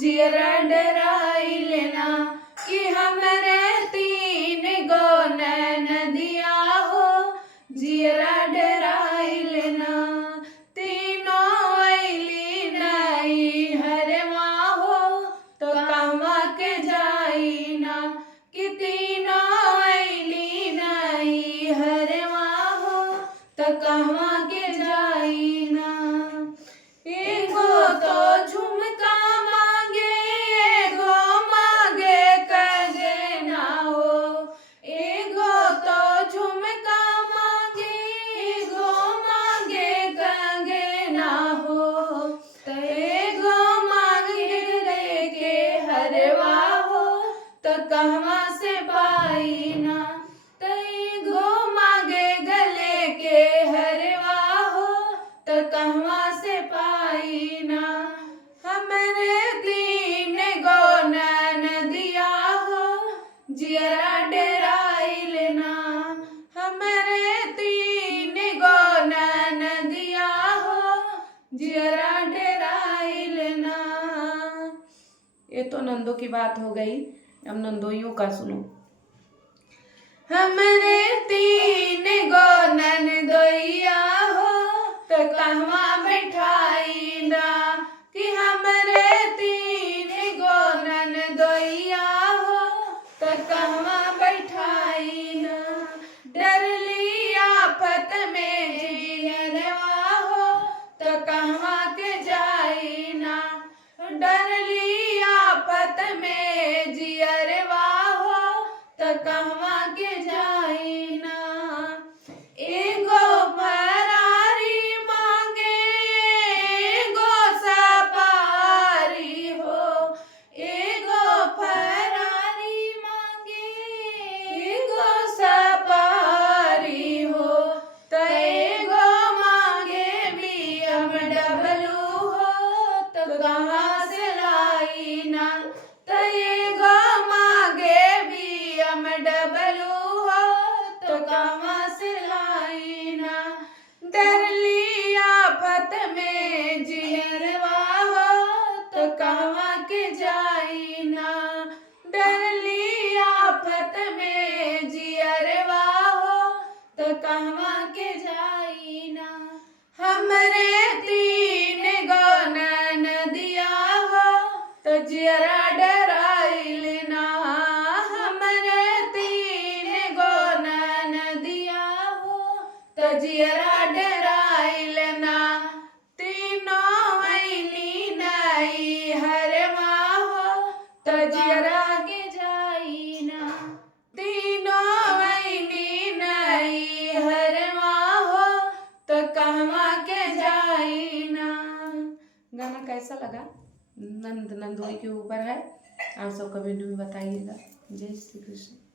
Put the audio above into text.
जियरा डराइल ना कि हमरे तीन गो नदिया हो जियरा डराइल ना तीनों अइली नहीं हरवा हो तो कहवा के जाई ना कि तीनों अइली नहीं हरवा हो तो कहवा के जाई ना। एगो तो झुमका मांगे एगो मांगे कंगना हो एगो तो झुमका मांगे एगो मांगे कंगना हो तो एगो मांगे लेके हरवा हो तो कहवा से पाई ना तो एगो मांगे गले के हरवा हो तो कहवा से पाई ना। हमरे तीन गो नदिया हो जियरा डराइल ना हमरे तीन गो नदिया हो जियरा डराइल ना। ये तो नंदों की बात हो गई, अब नंदोइयों का सुनो। हमरे तीन गो ननदोइया हो तो कहवा बैठाई ना कि हमरे तीन गो ननदोइया हो तो कहवा बैठाई ना। डरली आफत में जियरवा हो तो कहवा के जाई ना डरली आफत में जियरवा हो तो कहवा के जाई ना। एगो फरारी मांगे एगो सपारी हो एगो फरारी मांगे एगो सपारी हो तो एगो मांगे BMW हो तो कहाँ से लाई ना तो एगो मांगे BMW हो तो कहाँ से लाई ना। डरली आफत में जियरवा हो तो कहवा के जाई ना डरली आफत में जियरवा हो तो कहवा के जाई ना। हमरे तीन गो नदिया हो तो जियरा डराइल ना हमरे तीन गो नदिया हो तो जियरा डराइल ना तीनों अइली नहीं हरवा हो तो जियरा के जाई ना तीनों अइली नहीं हरवा हो तो कहवा के जाई ना। गाना कैसा लगा? नंदोई के ऊपर है, आप सब कमेंट में बताइएगा। जय श्री कृष्ण।